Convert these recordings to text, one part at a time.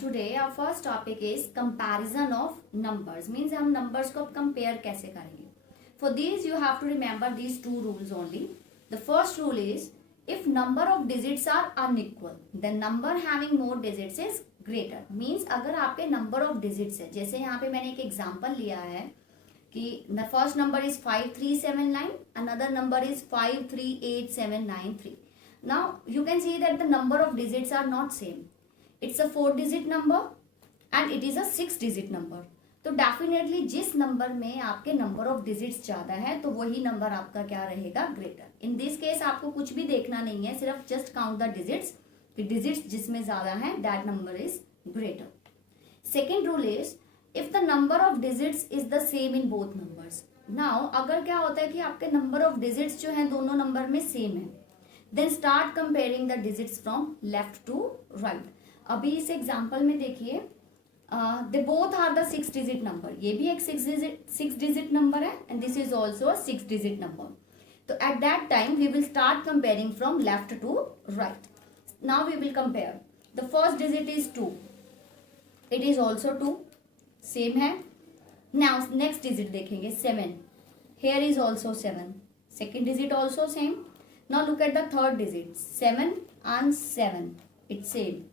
today our first topic is comparison of numbers. Means हम numbers को compare कैसे करेंगे. For these you have to remember these two rules only. The first rule is if number of digits are unequal, then number having more digits is greater. Means अगर आपके number of digits है, जैसे यहाँ पे मैंने एक example लिया है कि the first number is 5379, another number is 538793. Now you can see that the number of digits are not same. It's a 4-digit number and it is a 6-digit number. तो डेफिनेटली जिस number में आपके number of digits ज्यादा है तो वही number आपका क्या रहेगा, ग्रेटर. इन दिस केस आपको कुछ भी देखना नहीं है, सिर्फ just count the digits. Digits जिसमें ज्यादा है that number is greater. Second rule is if the number of digits is the same in both numbers. Now अगर क्या होता है कि आपके नंबर ऑफ डिजिट्स जो है दोनों नंबर में सेम है, then start comparing the digits from left to right. अभी इस एग्जाम्पल में देखिए they both are the 6-digit number. ये भी एक 6-digit नंबर है and this is also a 6-digit number. तो at that time we will start comparing from left to right. Now we will compare. The first digit is 2. It is also 2, same है. Now next digit देखेंगे 7. Here is also 7. Second digit also same. Now look at the third digit 7 and 7. It's same.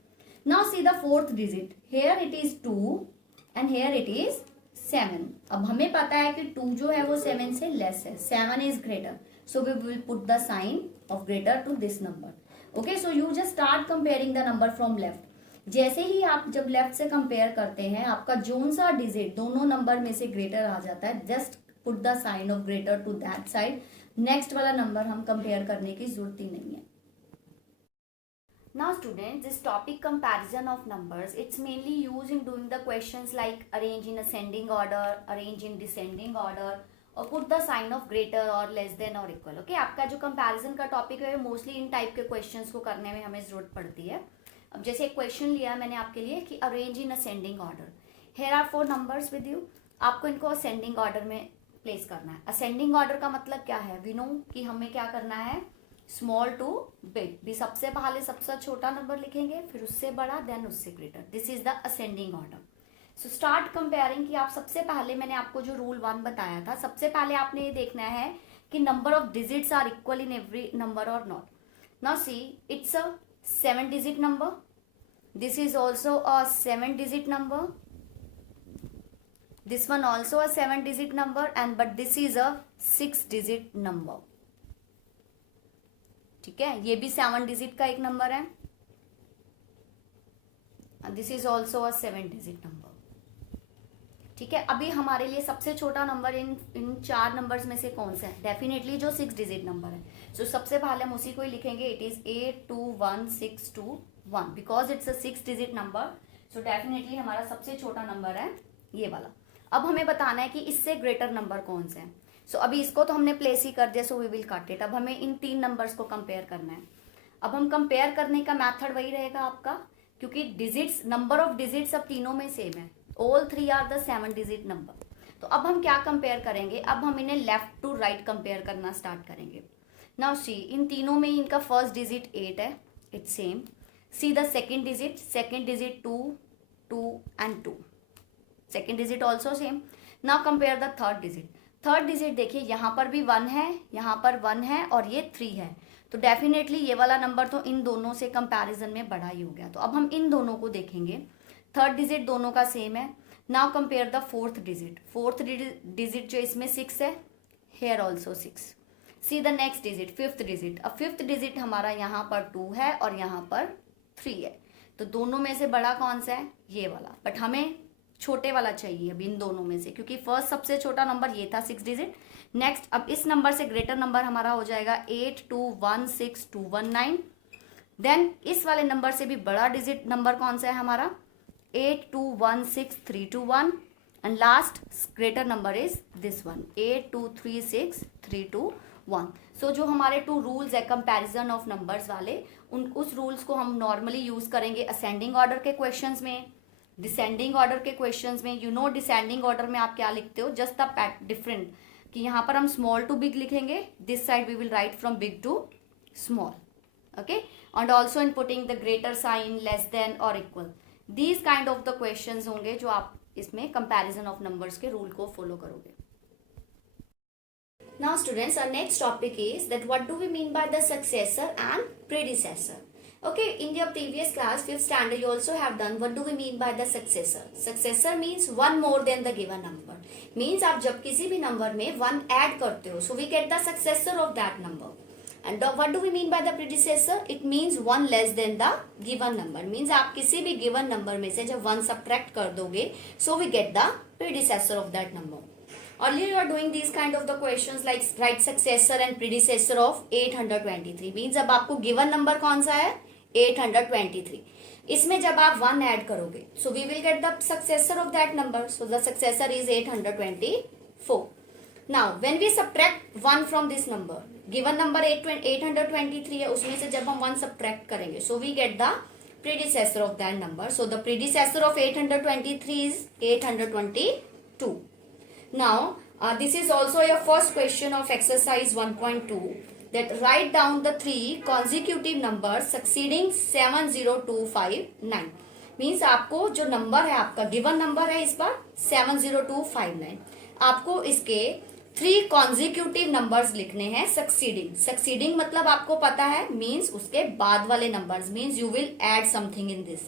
Now see the fourth digit. Here it is 2 and here it is 7. अब हमें पता है कि 2 जो है वो 7 से लेस है. 7 is greater. So we will put the sign of greater to this number. Okay, so you just start comparing the number from left. जैसे ही आप जब लेफ्ट से कंपेयर करते हैं आपका जोन सा डिजिट दोनों नंबर में से ग्रेटर आ जाता है, just put the sign of greater to that side. Next वाला नंबर हम कंपेयर करने की जरूरत ही नहीं है. Now students, this topic comparison of numbers, it's mainly used in doing the questions like arrange in ascending order, arrange in descending order or put the sign of greater or less than or equal. Okay, आपका जो comparison का topic है mostly in type के questions को करने में हमें जरूरत पड़ती है. अब जैसे एक क्वेश्चन लिया मैंने आपके लिए कि arrange in ascending order. Here are 4 numbers with you. आपको इनको असेंडिंग ऑर्डर में प्लेस करना है. असेंडिंग ऑर्डर का मतलब क्या है, वी नो कि हमें क्या करना है, स्मॉल टू बिग. भी सबसे पहले सबसे छोटा नंबर लिखेंगे, फिर उससे बड़ा, देन उससे greater. This is the ascending order. So start comparing कि आप सबसे पहले मैंने आपको जो रूल 1 बताया था, सबसे पहले आपने ये देखना है कि number of digits are equal in every number और not. Now see it's a 7-digit number. This is also a 7-digit number. This one also a 7-digit number and but this is a 6-digit number. ठीक है, ये भी 7 digit का एक number है. This is also a 7-digit number. ठीक है, अभी हमारे लिए सबसे छोटा नंबर इन 4 नंबर्स में से कौन सा है, डेफिनेटली जो 6-digit नंबर है. सो सबसे पहले हम उसी को ही लिखेंगे. It is 821621 because it's a 6-digit number. So definitely हमारा सबसे छोटा नंबर है ये वाला. अब हमें बताना है कि इससे ग्रेटर नंबर कौन सा है. सो अभी इसको तो हमने प्लेस ही कर दिया, so we will cut it. अब हमें इन 3 नंबर्स को कंपेयर करना है. अब हम कंपेयर करने का मेथड वही रहेगा आपका, क्योंकि डिजिट्स नंबर ऑफ डिजिट्स अब तीनों में सेम है. All 3 are the 7-digit number. तो अब हम क्या कंपेयर करेंगे, अब हम इन्हें लेफ्ट टू राइट कंपेयर करना स्टार्ट करेंगे. नाउ सी इन तीनों में इनका फर्स्ट डिजिट 8 है, it's same. See the second digit 2 2 and 2. Second digit also same. Now compare the third digit. Third digit देखिए यहाँ पर भी 1 है, यहाँ पर 1 है और ये 3 है. तो डेफिनेटली ये वाला नंबर तो इन दोनों से कंपैरिजन में बड़ा ही हो गया. तो अब हम इन दोनों को देखेंगे. थर्ड डिजिट दोनों का सेम है. Now compare the fourth digit. Fourth digit जो इसमें 6 है, here also 6. See the next digit, fifth digit. अब फिफ्थ डिजिट हमारा यहाँ पर 2 है और यहाँ पर 3 है. तो दोनों में से बड़ा कौन सा है, ये वाला. बट हमें छोटे वाला चाहिए अब इन दोनों में से, क्योंकि फर्स्ट सबसे छोटा नंबर ये था 6-digit. नेक्स्ट अब इस नंबर से ग्रेटर नंबर हमारा हो जाएगा 82162119. देन इस वाले नंबर से भी बड़ा डिजिट नंबर कौन सा है हमारा, 821631. And last greater number is this one 823631. सो जो हमारे 2 रूल्स है कंपैरिजन ऑफ नंबर्स वाले, उस रूल्स को हम नॉर्मली यूज करेंगे असेंडिंग ऑर्डर के क्वेश्चंस में, डिसेंडिंग ऑर्डर के क्वेश्चंस में. यू नो डिसेंडिंग ऑर्डर में आप क्या लिखते हो, जस्ट द डिफरेंट कि यहाँ पर हम स्मॉल टू बिग लिखेंगे, this side we will write from big to small. Okay, and also in putting the greater sign, less than और equal. These kind of the questions होंगे जो आप इसमें कंपैरिजन ऑफ नंबर्स के rule को follow करोगे. Now students, our next topic is that what do we mean by the successor and predecessor. Okay, in your previous class, 5th standard, you also have done what do we mean by the successor. Successor means one more than the given number. Means आप जब किसी भी number में one add करते हो, so we get the successor of that number. And what do we mean by the predecessor? It means one less than the given number. Means आप किसी भी given number में से जब one subtract कर दोगे, so we get the predecessor of that number. Earlier you are doing these kind of the questions like write successor and predecessor of 823. Means अब आपको given number कौन सा है? 823. इसमें जब आप 1 ऐड करोगे, so we will get the successor of that number. So the successor is 824. Now when we subtract 1 from this number, given number 823 है, उसमें से जब हम 1 subtract करेंगे, so we get the predecessor of that number. So the predecessor of 823 is 822. Now, this is also your first question of exercise 1.2, that write down the 3 consecutive numbers succeeding 70259. Means आपको जो number है, आपका given number है इस बार 70259. आपको इसके 3 consecutive numbers लिखने हैं succeeding. Succeeding मतलब आपको पता है, means उसके बाद वाले numbers, means you will add something in this.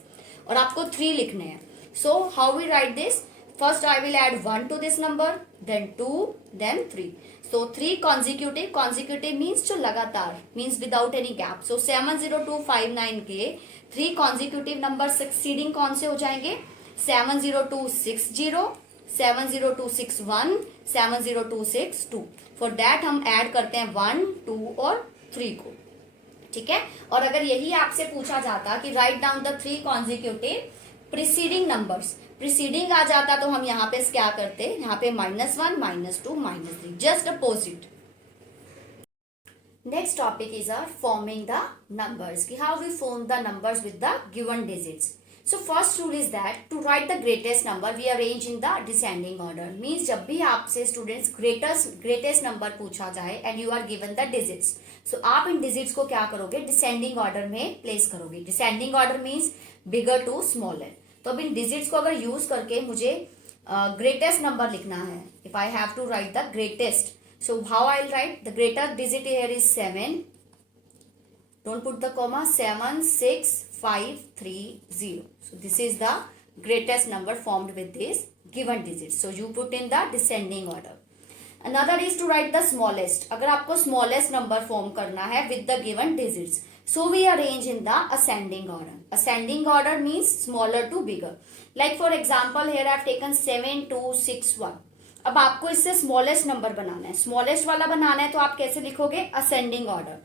और आपको 3 लिखने हैं. So how we write this? First I will add 1 to this number, then 2, then 3. So 3 consecutive means जो लगातार, means without any gap. So 70259 के 3 consecutive numbers succeeding कौन से हो जाएंगे? 70260, 70261, 70262. For that हम add करते हैं 1, 2 और 3 को. ठीक है. और अगर यही आपसे पूछा जाता कि write down the 3 consecutive preceding numbers, preceding आ जाता तो हम यहाँ पे क्या करते, यहाँ पे -1, -2, -3, just opposite. Next topic is forming the numbers, कि how we form the numbers with the given digits. So first rule is that to write the greatest number we arrange in the descending order. Means जब भी आपसे students greatest number पूछा जाए and you are given the digits, so आप इन digits को क्या करोगे, डिसेंडिंग ऑर्डर में प्लेस करोगे. Descending order means bigger to smaller. तो अब इन डिजिट्स को अगर यूज करके मुझे ग्रेटेस्ट नंबर लिखना है, if I have to write the greatest, so how I will write the greater digit here is 7. Don't put the comma. 7, 6, 5, 3, 0. So this is the greatest number formed with this given digit. So you put in the descending order. Another is to write the smallest. अगर आपको smallest number form करना है with the given digits, so we arrange in the ascending order. Ascending order means smaller to bigger. Like for example here I have taken 7261. अब आपको इससे smallest number बनाना है, smallest वाला बनाना है, तो आप कैसे लिखोगे, ascending order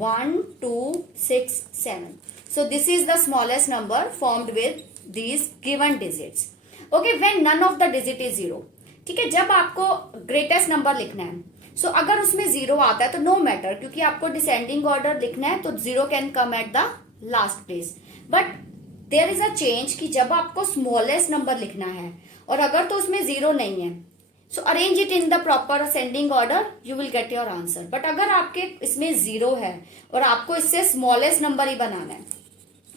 1, 2, 6, 7. So this is the smallest number formed with these given digits. Okay, when none of the digit is 0. ठीक है. जब आपको greatest number लिखना है, सो अगर उसमें 0 आता है तो नो मैटर, क्योंकि आपको डिसेंडिंग ऑर्डर लिखना है तो 0 can come at the last place. But there is a change कि जब आपको स्मॉलेस्ट नंबर लिखना है और अगर तो उसमें 0 नहीं है, सो arrange it in the proper ascending order, you will get your answer. But अगर आपके इसमें 0 है और आपको इससे स्मॉलेस्ट नंबर ही बनाना है,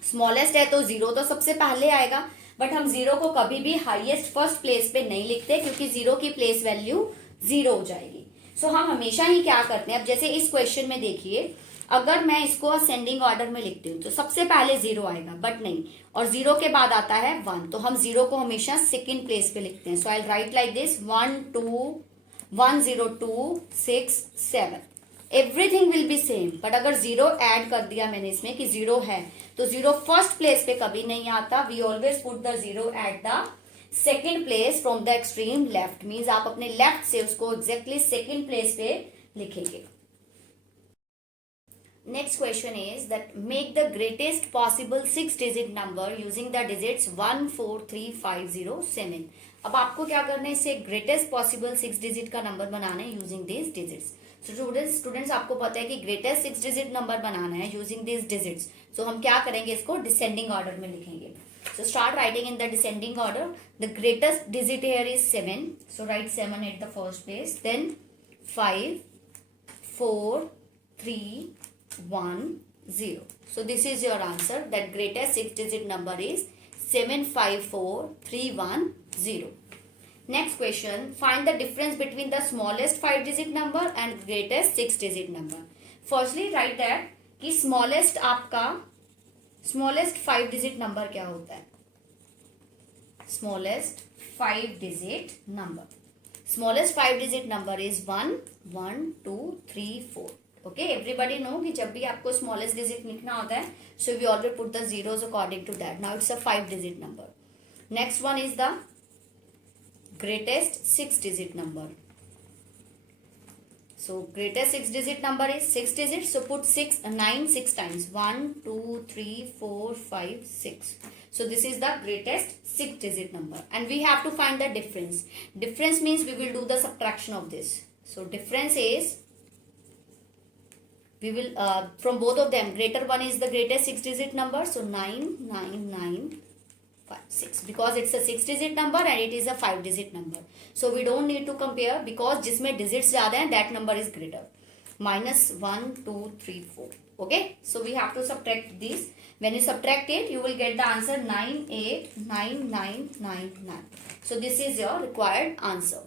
स्मॉलेस्ट है तो 0 तो सबसे पहले आएगा, बट हम 0 को कभी भी हाईएस्ट फर्स्ट प्लेस पे नहीं लिखते, क्योंकि 0 की प्लेस वैल्यू 0 हो जाएगी. सो हम हमेशा ही क्या करते हैं, अब जैसे इस क्वेश्चन में देखिए, अगर मैं इसको असेंडिंग ऑर्डर में लिखती हूँ तो सबसे पहले 0 आएगा, बट नहीं, और 0 के बाद आता है 1, तो हम 0 को हमेशा सेकंड प्लेस पे लिखते हैं. So I write like this 1, 2, 1, 0, 2, 6, 7. Everything will be same. But अगर 0 ऐड कर दिया मैंने इसमें कि 0 है, तो 0 फर्स्ट प्लेस पे कभी नहीं आता. We always put the 0 at the second place from the extreme left. Means आप अपने लेफ्ट से उसको एग्जैक्टली सेकेंड प्लेस पे लिखेंगे. Next question is that make the greatest possible 6 digit number using the digits 1, 4, 3, 5, 0, 7. अब आपको क्या करना है, इससे ग्रेटेस्ट पॉसिबल 6 डिजिट का नंबर बनाना है यूजिंग दिस डिजिट्स. स्टूडेंट्स आपको पता है कि ग्रेटेस्ट 6 डिजिट नंबर बनाना है यूजिंग दिस डिजिट्स. सो हम क्या करेंगे, इसको डिसेंडिंग ऑर्डर में लिखेंगे. So start writing in the descending order. The greatest digit here is 7. So write 7 at the first place. Then 5, 4, 3, 1, 0. So this is your answer. That greatest 6 digit number is 754,310. Next question, find the difference between the smallest 5-digit number and greatest 6-digit number. Firstly, write that कि smallest आपका smallest 5-digit number क्या होता है? Smallest 5-digit number. Smallest 5-digit number is 1, 1, 2, 3, 4. Okay, everybody know कि जब भी आपको smallest digit लिखना होता है, so we always put the zeros according to that. Now it's a 5-digit number. Next one is the greatest 6-digit number. So greatest 6-digit number is 6 digits. So put 9 6 times. 1, 2, 3, 4, 5, 6. So this is the greatest 6-digit number. And we have to find the difference. Difference means we will do the subtraction of this. So difference is, we will from both of them, greater one is the greatest 6-digit number. So 9, 9, 9, 5, 6. Because it's a 6-digit number and it is a 5-digit number. So we don't need to compare because जिसमें digits ज़्यादा हैं, that number is greater. Minus 1, 2, 3, 4. Okay. So we have to subtract these. When you subtract it, you will get the answer 9, 8, 9, 9, 9, 9. So this is your required answer.